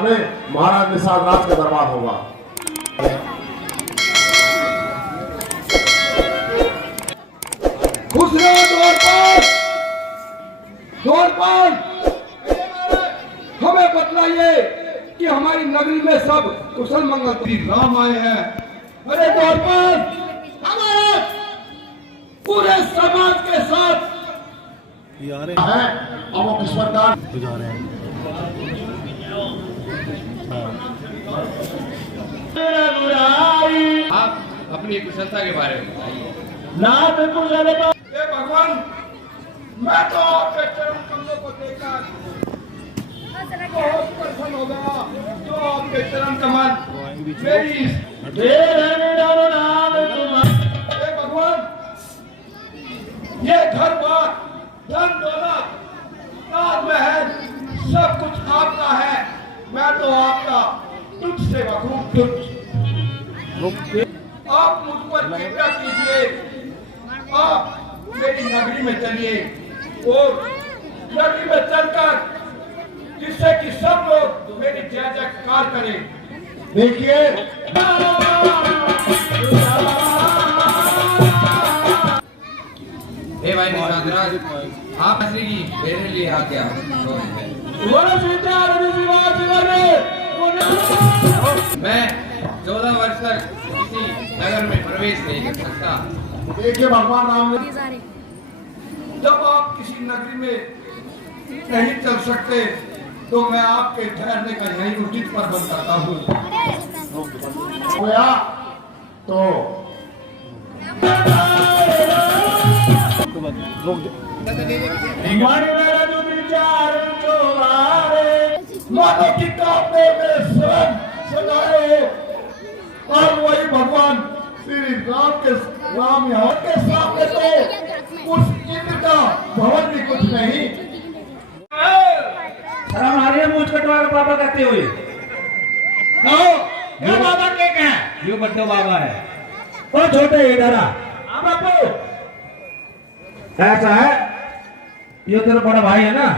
महाराज निषाद राज का दरबार होगा। खुश रहो द्वारपाल। द्वारपाल हमें बतलाइए कि हमारी नगरी में सब कुशल मंगल राम आए हैं। अरे द्वारपाल हमारे पूरे समाज के साथ है अमुक ईश्वर का जा रहे हैं। आप अपनी कुशलता के बारे में हे भगवान, मैं तो आपके चरण कमलों को देखकर बहुत प्रसन्न हो गया। जो आपके चरण कमल मेरी हे भगवान, ये घर बार धन दौलत ताज महल सब कुछ आपका है। मैं तो आपका तुझ सेवक हूँ, तुझ। आप मुझ पर कृपा कीजिए। आप मेरी नगरी में चलिए और नगरी में चलकर जिससे कि सब लोग मेरी जय जयकार करें। देखिए हे भाई निषाद राज, आप असली की मेरे लिए आ गया। मैं 14 वर्ष तक किसी नगर में प्रवेश नहीं कर सकता। देखिए भगवान राम ने जब आप किसी नगरी में नहीं चल सकते तो मैं आपके ठहरने का यही उचित प्रबंध करता हूँ। होया तो मानो कि कांपने में स्वयं सजाए और वही भगवान श्री राम यहाँ के सामने तो उस इंद्र का भवन भी कुछ नहीं। शर्म आ रही है मुझ कटवा के बाबा कहते हुए। ये बाबा के क्या है? यो बड्डो बाबा है और छोटे इधर आ बापू। ऐसा है, ये तेरा बड़ा भाई है ना,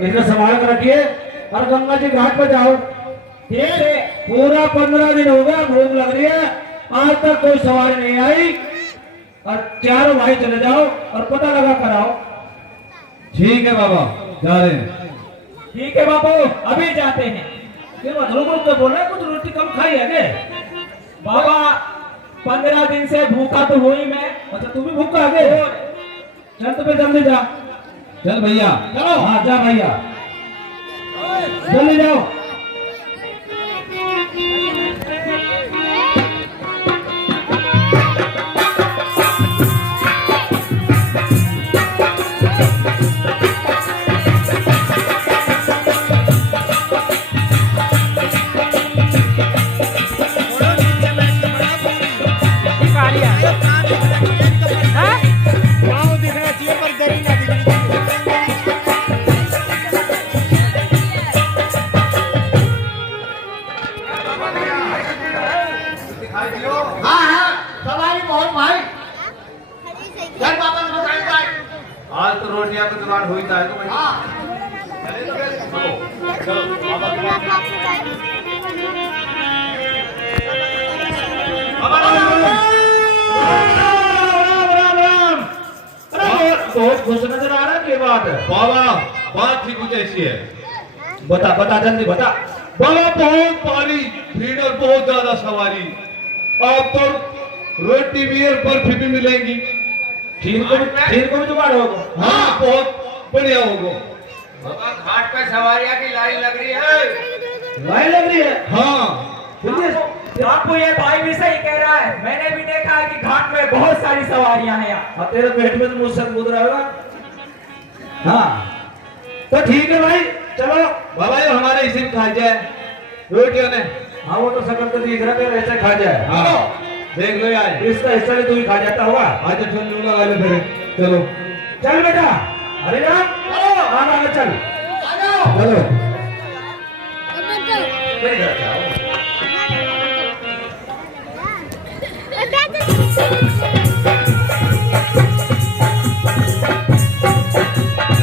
इसको संभाल कर रखिए और गंगा जी घाट पर जाओ। ठीक है, पूरा 15 दिन हो गया, भूख लग रही है, आज तक कोई सवारी नहीं आई और चारों भाई चले जाओ और पता लगा कर आओ। ठीक है बाबा, जा रहे हैं। ठीक है बाबू, अभी जाते हैं। फिर रुक के बोल रहे कुछ रोटी कम खाई है क्या? बाबा 15 दिन से भूखा तो हुई मैं। अच्छा तू भी भूखा है? चल तो फिर जल्दी जा। चल भैया चलो। हाँ जा भैया, जल्दी जाओ। आज तो रोटियां का जुगाड़ हुई था तो भाई। बहुत खुश नजर आ रहा है। क्या बात है बाबा? बात ठीक कुछ ऐसी है। बता बता जल्दी बता। बाबा बहुत पानी, भीड़ और बहुत ज्यादा सवारी। अब तो रोटी भी और बर्फी भी मिलेंगी। खीर को भी जुगाड़ होगा। हाँ बहुत बढ़िया होगा। बाबा घाट पे सवारियां की लाइन लग रही है। लाइन लग रही है? हाँ आपको ये भाई भी सही कह रहा है। मैंने भी देखा है कि घाट में बहुत सारी सवारियां हैं यहाँ। तेरे पेट में तो मुझसे कूद रहा होगा। हाँ तो ठीक है भाई, चलो। बाबा ये हमारे इसी में खा जाए रोटियों ने। हाँ वो तो सकल तो दिख रहा है, ऐसे खा जाए। हाँ देख लो यार, इसका हिस्सा भी तू ही खा जाता होगा। आज तो लूंगा वाले फिर। चलो चल बेटा, अरे राम आना चल चलो।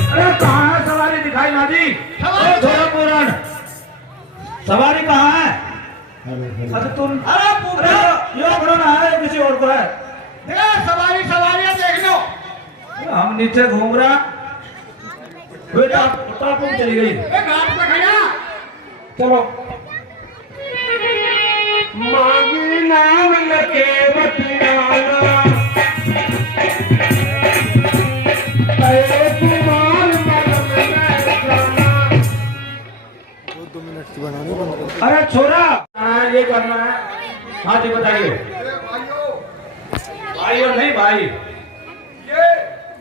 अरे कहाँ सवारी दिखाई ना दी? थोड़ा पुराण सवारी कहाँ है? अच्छा तुम अरे यो बड़ो ना है किसी और को है। देखा सवारी सवारियां देख लो। हम नीचे घूम रहा बेटा टापू चली गई। घाट पे खड़ा चलो मांगी नाम लगे बतियाना अरे छोरा ये करना है। हाँ जी बताइए। भाई और नहीं भाई ये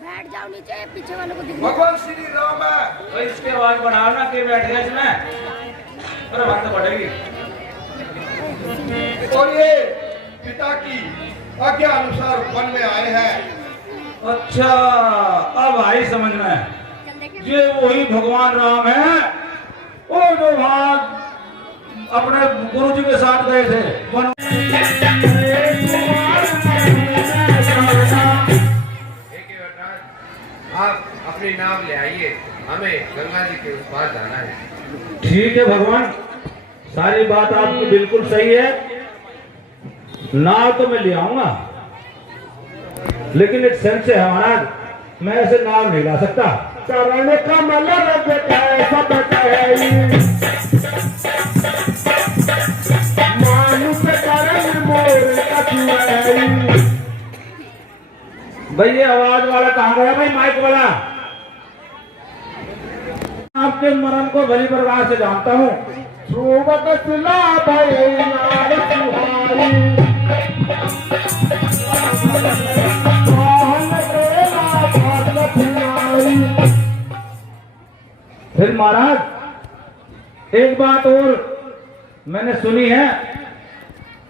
बैठ जाओ नीचे पीछे वालों को दिख भगवान श्री राम है। तो इसके आवाज बढ़ाओ ना कि बैठ गए इसमें। अरे बात तो बढ़ेगी। और ये पिता की आज्ञा अनुसार वन में आए हैं। अच्छा अब आई समझ में। चल देखे ये वही भगवान राम है वो जो वहां अपने गुरु जी के साथ गए थे वन। आप अपनी नाव ले आइए, हमें गंगा जी के उस पार जाना है। ठीक है भगवान सारी बात आपकी बिल्कुल सही है। नाव तो मैं ले आऊंगा लेकिन एक सेंस है महाराज मैं ऐसे नाव नहीं ला सकता। चरण कमल सब भाई ये आवाज वाला कहाँ गया भाई माइक वाला? आपके मरण को भली प्रकार से जानता हूँ। फिर महाराज एक बात और मैंने सुनी है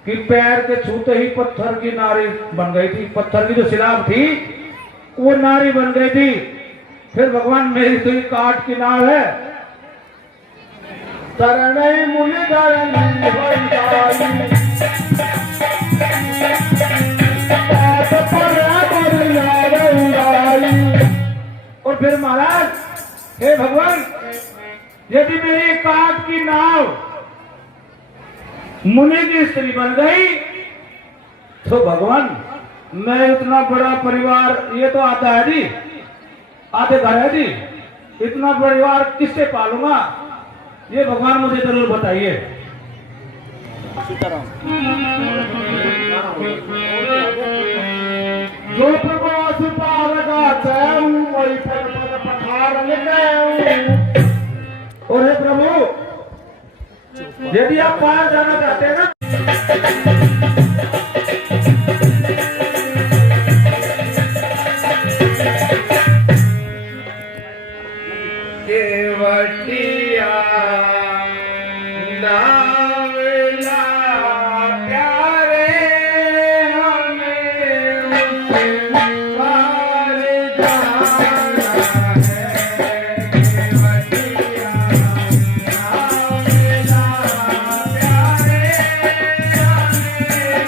कि पैर के छूते ही पत्थर की नारी बन गई थी। पत्थर की जो सिलाब थी वो नारी बन गई थी। फिर भगवान मेरी तो काट की नाव है। और फिर महाराज हे भगवान यदि मेरी काट की नाव मुनि की स्त्री बन गई तो भगवान मैं इतना बड़ा परिवार ये तो आता है जी आधे घर है जी इतना परिवार किससे पालूंगा ये भगवान मुझे जरूर बताइए। जो प्रवास पार वही पद पठार और हे प्रभु यदि आप पार जाना चाहते हैं ना केवटिया नावला प्यारे हमें उससे पार जाना है। केवटिया नावला प्यारे हमें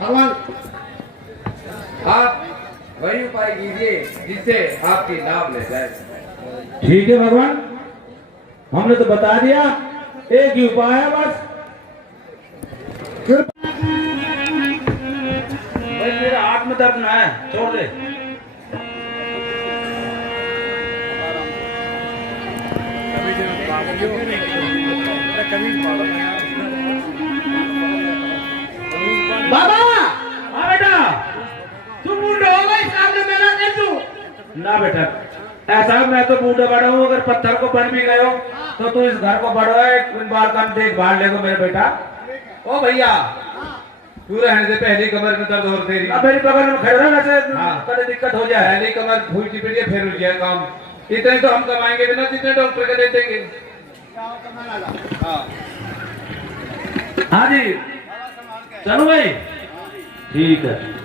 भगवान आप वही उपाय कीजिए जिससे आपकी नाव ले जाए। ठीक है भगवान, हमने तो बता दिया, एक ही उपाय है बस। भाई मेरा हाथ में दर्द ना है, छोड़ दे। बाबा, हाँ बेटा, तू बूढ़ा हो गई, सामने मेरा कर तू। ना बेटा, ऐसा मैं तो बूढ़ा बड़ा हूँ, अगर पत्थर को बन भी गए हो तो तू इस घर को बढ़ो है, इन बार का देखभाल लेगो मेरे बेटा। ओ भैया, तू रहने से पहली कमर में दर्द हो रही। अब मेरी बगल में खड़े रहना से हाँ। कभी दिक्कत हो जाए। पहली कमर भूल चिपट गई, फिर उठ गया काम। इतने तो हम कमाएंगे बिना जितने डॉक्टर का दे देंगे। हाँ हाँ जी, चलो भाई, ठीक है।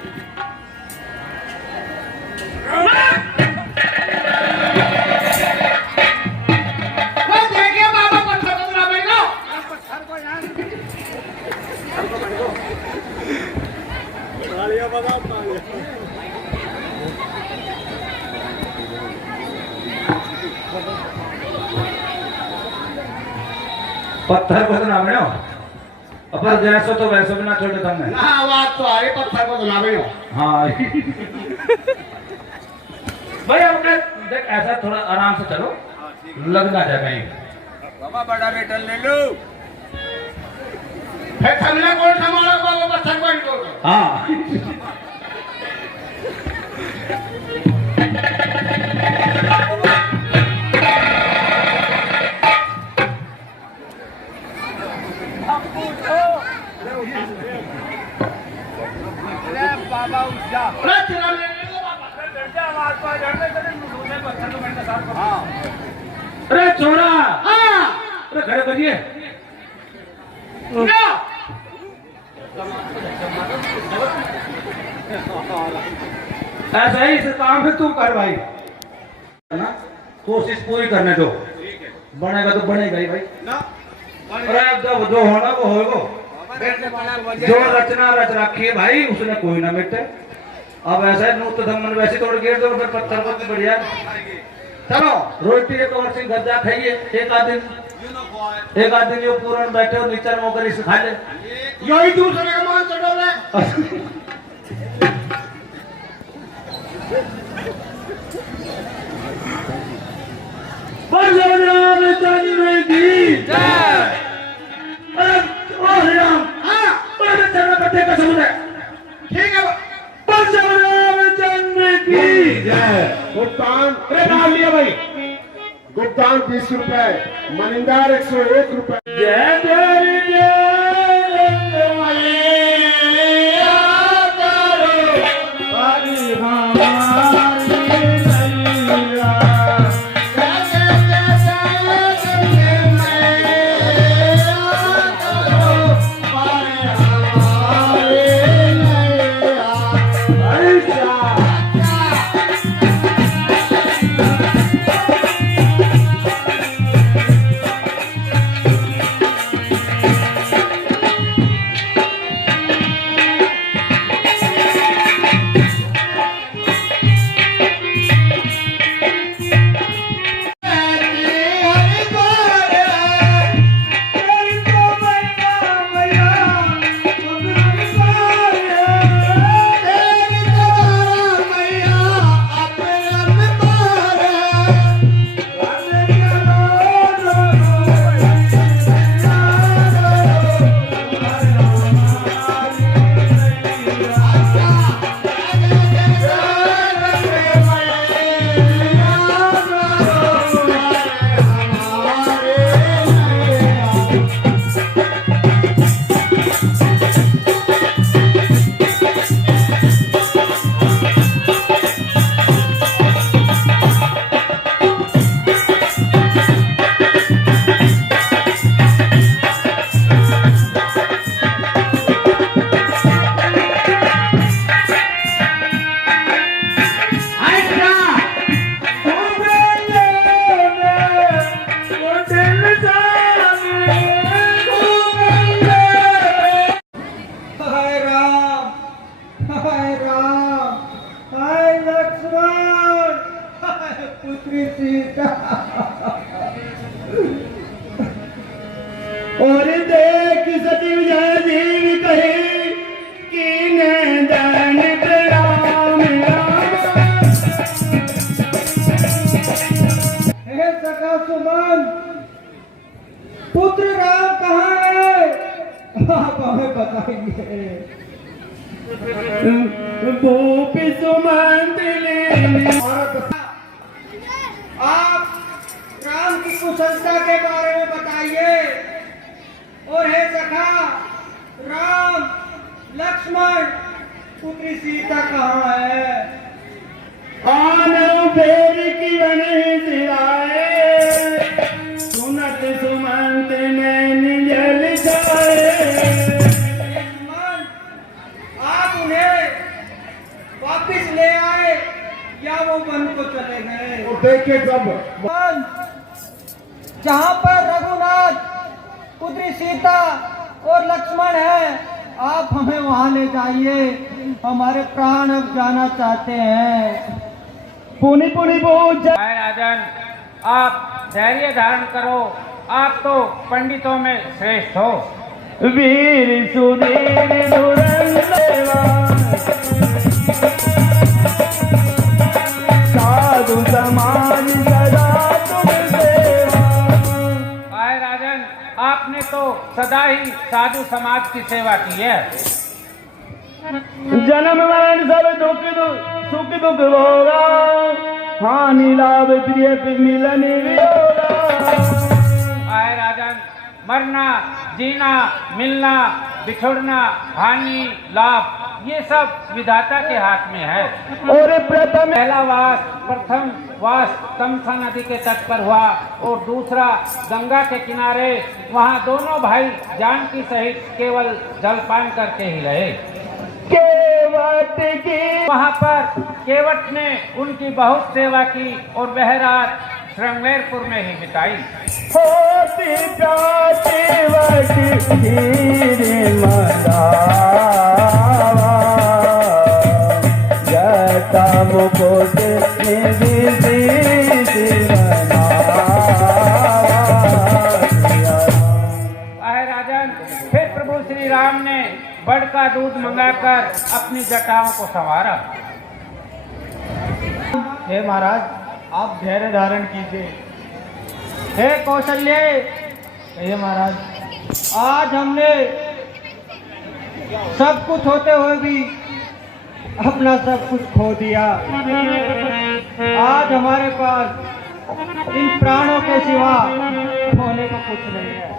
पत्थर को तो ना बनो, अपन जैसो तो वैसो भी ना छोड़े तुमने। ना आवाज तो आए पत्थर को बुला रही हो। हाँ भाई अब देख, ऐसा थोड़ा आराम से चलो, लग ना जाए कहीं। बाबा बड़ा बेटन ले लो। फिर थमने कौन संभालो बाबा पत्थर को इनको। हाँ बाबा उठ जा। अरे छोरा, अरे खड़े करिए। ऐसा ही इस काम में तू कर भाई, ना कोशिश पूरी करने दो, बनेगा तो बनेगा ही भाई। अरे अब जब जो होना वो होगा, जो रचना रच रखी है भाई उसने कोई ना मिटे। अब ऐसा है नूत धमन वैसे तोड़ गिर दो, फिर पत्थर पर बढ़िया। चलो रोटी एक और सिंह गज्जा खाइए, एक आध दिन जो पूरन बैठे हो नीचे मोकर इसे खा ले। यही दूसरे का मान चढ़ो रे। राम की जय। राम, हाँ, पट्टे का समुदाय, ठीक है। रामचंद्र की जय। भुगतान नाम लिया भाई, भुगतान 20 रुपए, मनिंदार 101 रुपए। जय तेरी जय। पुत्र राम कहाँ है? आप हमें बताइए। भूपि सुमंत आप राम की कुशलता के बारे में बताइए। और हे सखा, राम लक्ष्मण पुत्री सीता कहाँ है? आनव फेर की बने सिराए, सुनत सुमंत नैन जल जाए। आप उन्हें वापिस ले आए या वो वन को चले गए? वो देखे जब जहाँ पर रघुनाथ पुत्री सीता और लक्ष्मण है, आप हमें वहाँ ले जाइए। हमारे प्राण अब जाना चाहते हैं। पुनी पुनी बोझ। राजन, आप धैर्य धारण करो, आप तो पंडितों में श्रेष्ठ हो। वीर सुधीर धुरंधर साधु समाज सदा तुम सेवा। आए राजन, आपने तो सदा ही साधु समाज की सेवा की है। जन्म मरण सब सुख दुख होगा, हानि लाभ प्रिय मिलन वियोगा। आए राजन, मरना, जीना, मिलना, बिछुड़ना, हानि, लाभ, ये सब विधाता के हाथ में है। और प्रथम वास तमसा नदी के तट पर हुआ और दूसरा गंगा के किनारे। वहाँ दोनों भाई जानकी सहित केवल जलपान करके ही रहे। केवट की वहाँ पर केवट ने उनकी बहुत सेवा की और वह रात श्रृंगेरपुर में ही बिताई। होती प्रातिवट हीरे मदावा, जटा मुकुट निधि आए राजन, फिर प्रभु श्री राम ने बड़ का दूध मंगाकर अपनी जटाओं को संवारा। हे महाराज, आप धैर्य धारण कीजिए। हे कौशल्य, हे महाराज, आज हमने सब कुछ होते हुए भी अपना सब कुछ खो दिया। आज हमारे पास इन प्राणों के सिवा होने को कुछ नहीं है।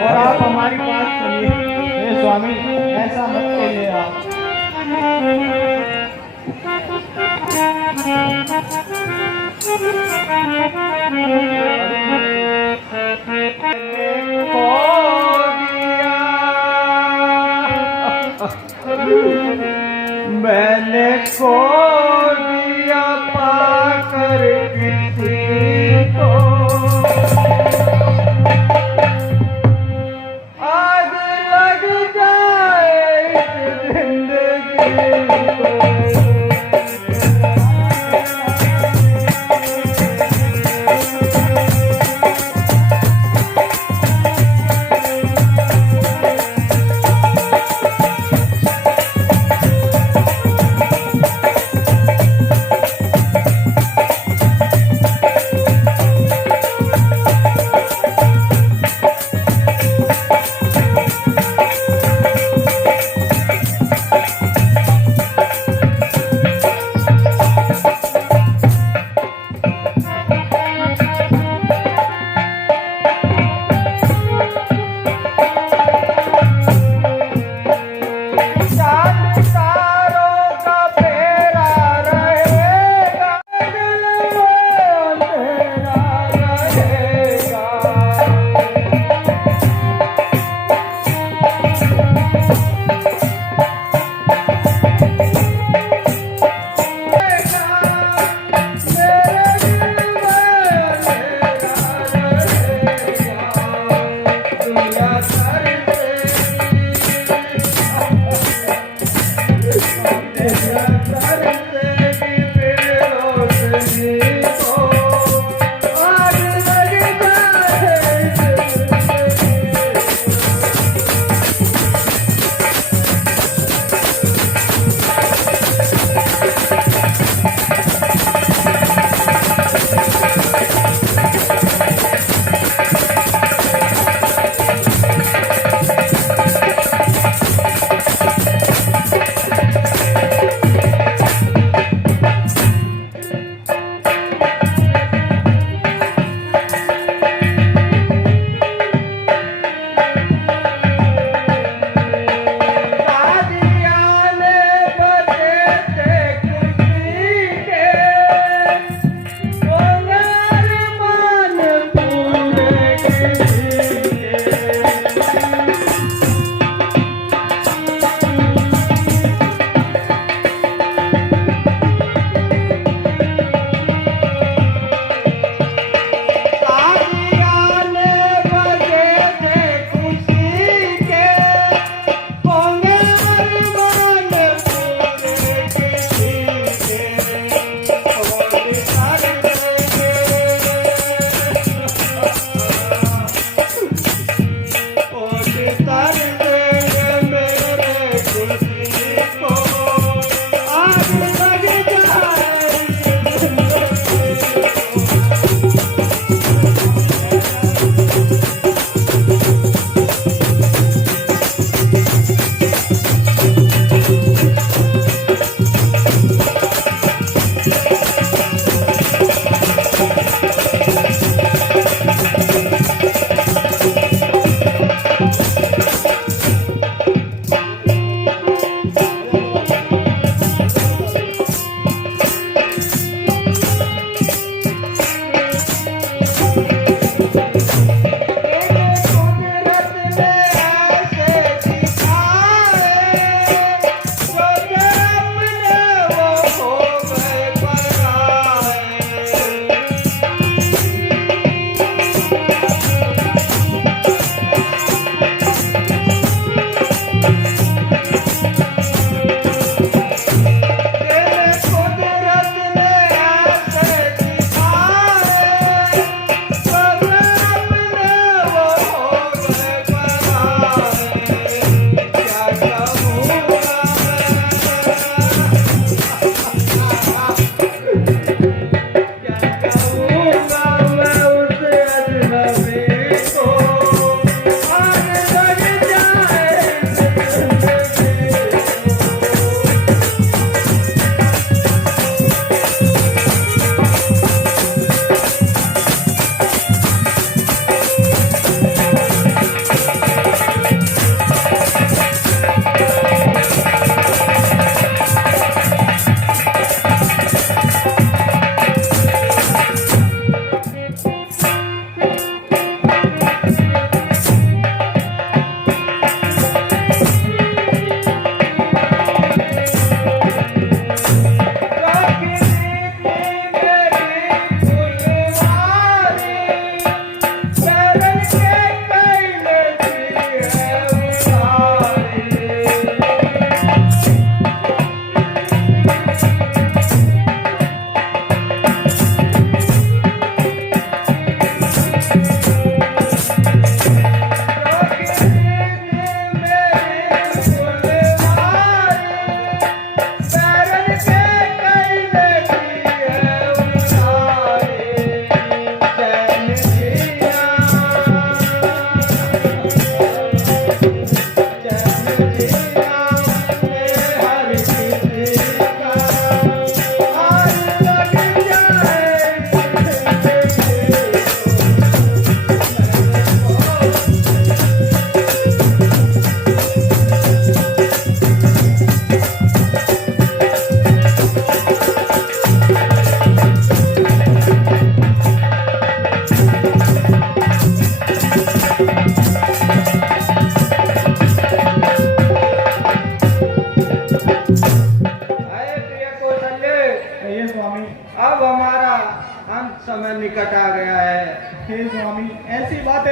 और आप हमारी बात सुनिए। हे स्वामी, ऐसा मत कहिए आप। मैंने खो दिया पाकर किसी को, आग लग जाए इस जिंदगी को।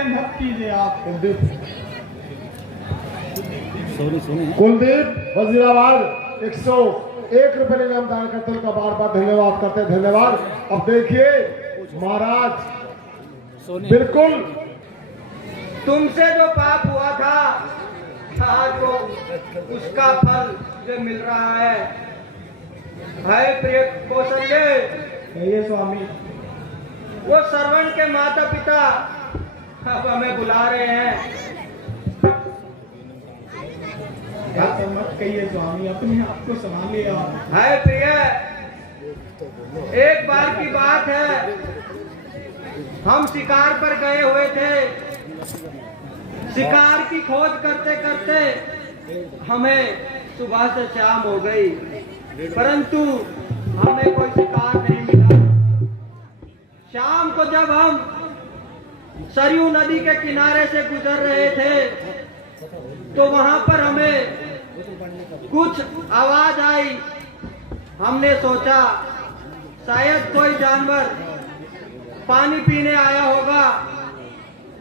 मत कीजिए आप। कुलदीप वजीराबाद 101 रुपए इनाम दान करते उनका बार बार धन्यवाद करते हैं, धन्यवाद। अब देखिए महाराज बिल्कुल तुमसे जो पाप हुआ था आज को उसका फल जो मिल रहा है प्रिय कौशल्य। कहिए स्वामी। वो श्रवण के माता पिता अब हमें बुला रहे हैं। ऐसा मत कहिए स्वामी, अपने आप को संभालिए आप। हाय प्रिय, एक बार की बात है, हम शिकार पर गए हुए थे। शिकार की खोज करते करते हमें सुबह से शाम हो गई, परंतु हमें कोई शिकार नहीं मिला। शाम को जब हम सरयू नदी के किनारे से गुजर रहे थे तो वहां पर हमें कुछ आवाज आई। हमने सोचा शायद कोई जानवर पानी पीने आया होगा।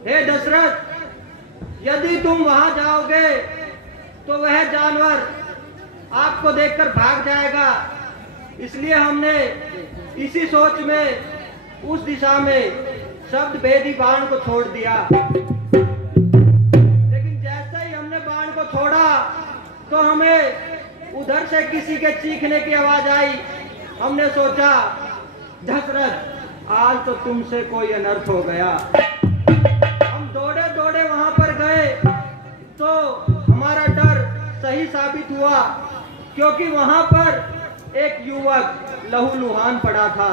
हे दशरथ, यदि तुम वहां जाओगे तो वह जानवर आपको देखकर भाग जाएगा। इसलिए हमने इसी सोच में उस दिशा में शब्द भेदी बाण को छोड़ दिया। लेकिन जैसे ही हमने बाण को छोड़ा तो हमें उधर से किसी के चीखने की आवाज आई। हमने सोचा दशरथ आज तो तुमसे कोई अनर्थ हो गया। हम दौड़े दौड़े वहां पर गए तो हमारा डर सही साबित हुआ, क्योंकि वहां पर एक युवक लहूलुहान पड़ा था।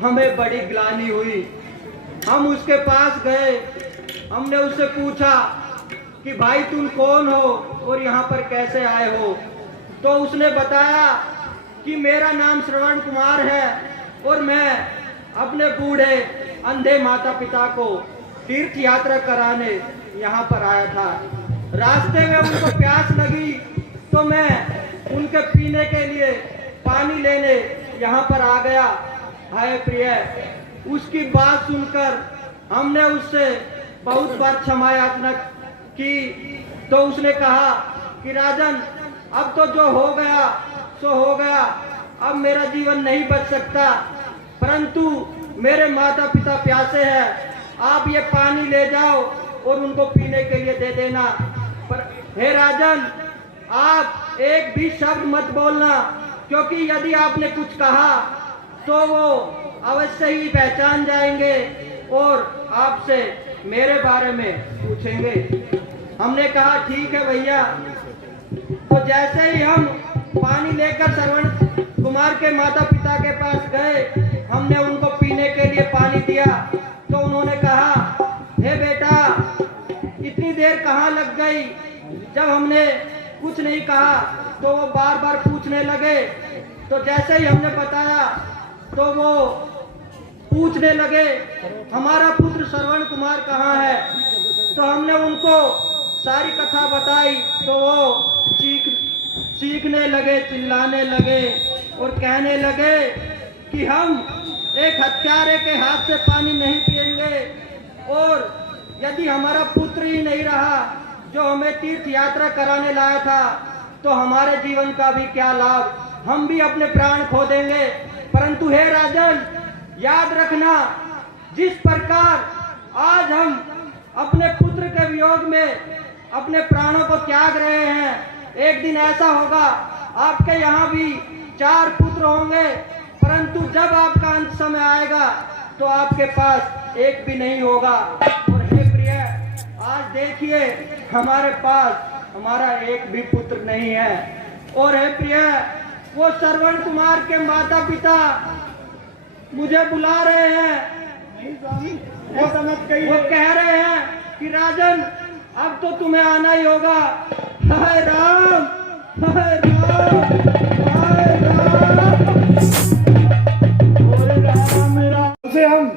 हमें बड़ी ग्लानि हुई। हम उसके पास गए, हमने उससे पूछा कि भाई तुम कौन हो और यहाँ पर कैसे आए हो। तो उसने बताया कि मेरा नाम श्रवण कुमार है और मैं अपने बूढ़े अंधे माता पिता को तीर्थ यात्रा कराने यहाँ पर आया था। रास्ते में उनको प्यास लगी तो मैं उनके पीने के लिए पानी लेने यहाँ पर आ गया। हाय प्रिय, उसकी बात सुनकर हमने उससे बहुत बार क्षमा याचना की तो उसने कहा कि राजन, अब तो जो हो गया सो हो गया, अब मेरा जीवन नहीं बच सकता, परंतु मेरे माता पिता प्यासे हैं, आप ये पानी ले जाओ और उनको पीने के लिए दे देना। पर हे राजन, आप एक भी शब्द मत बोलना, क्योंकि यदि आपने कुछ कहा तो वो अवश्य ही पहचान जाएंगे और आपसे मेरे बारे में पूछेंगे। हमने कहा ठीक है भैया। तो जैसे ही हम पानी लेकर श्रवण कुमार के माता पिता के पास गए, हमने उनको पीने के लिए पानी दिया तो उन्होंने कहा, हे बेटा, इतनी देर कहाँ लग गई। जब हमने कुछ नहीं कहा तो वो बार बार पूछने लगे। तो जैसे ही हमने बताया तो वो पूछने लगे, हमारा पुत्र श्रवण कुमार कहाँ है। तो हमने उनको सारी कथा बताई तो वो चीखने लगे, चिल्लाने लगे और कहने लगे कि हम एक हत्यारे के हाथ से पानी नहीं पिएंगे, और यदि हमारा पुत्र ही नहीं रहा जो हमें तीर्थ यात्रा कराने लाया था तो हमारे जीवन का भी क्या लाभ, हम भी अपने प्राण खो देंगे। परंतु हे राजन, याद रखना, जिस प्रकार आज हम अपने पुत्र के वियोग में अपने प्राणों को त्याग रहे हैं, एक दिन ऐसा होगा आपके यहाँ भी 4 पुत्र होंगे, परंतु जब आपका अंत समय आएगा तो आपके पास एक भी नहीं होगा। और हे प्रिय, आज देखिए हमारे पास हमारा एक भी पुत्र नहीं है। और हे प्रिय, वो श्रवण कुमार के माता पिता मुझे बुला रहे हैं। वो कह रहे हैं कि राजन, अब तो तुम्हें आना ही होगा। हाय राम, हाय राम, हाय राम। से हम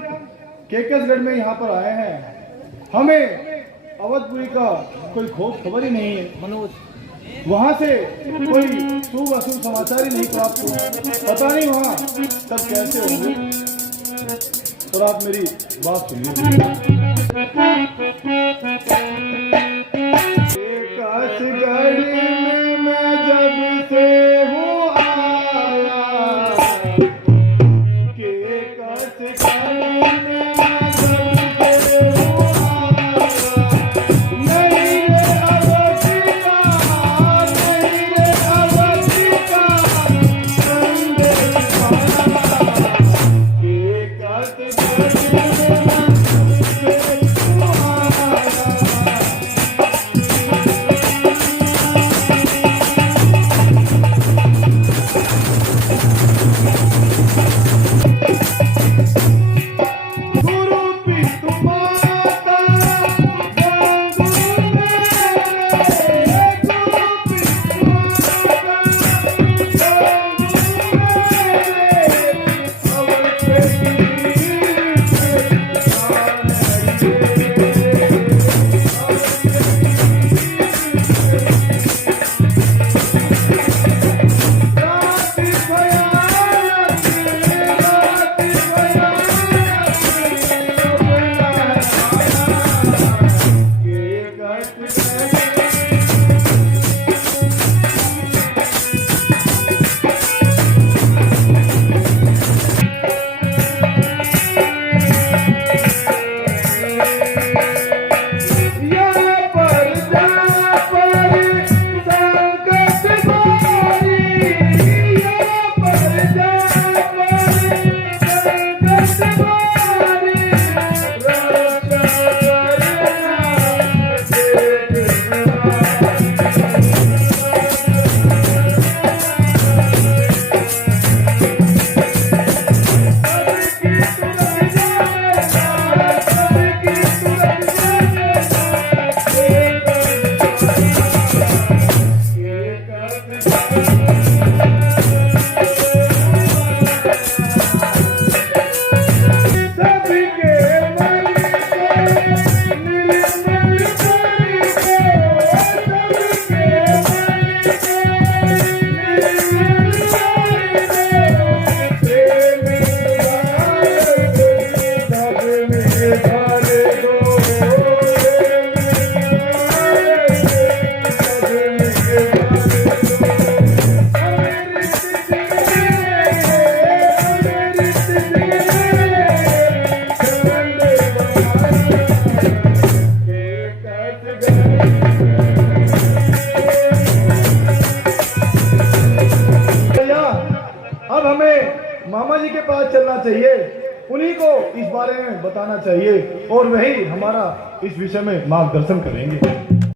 केकसगढ़ में यहाँ पर आए हैं, हमें अवधपुरी का कोई खोज खबर ही नहीं है। मनोज, वहाँ से कोई शुभ अशुभ समाचार ही नहीं प्राप्त हुआ। पता नहीं वहाँ सब कैसे होंगे। और आप मेरी बात सुनिए। अब हमें मामा जी के पास चलना चाहिए, उन्हीं को इस बारे में बताना चाहिए और वही हमारा इस विषय में मार्गदर्शन करेंगे।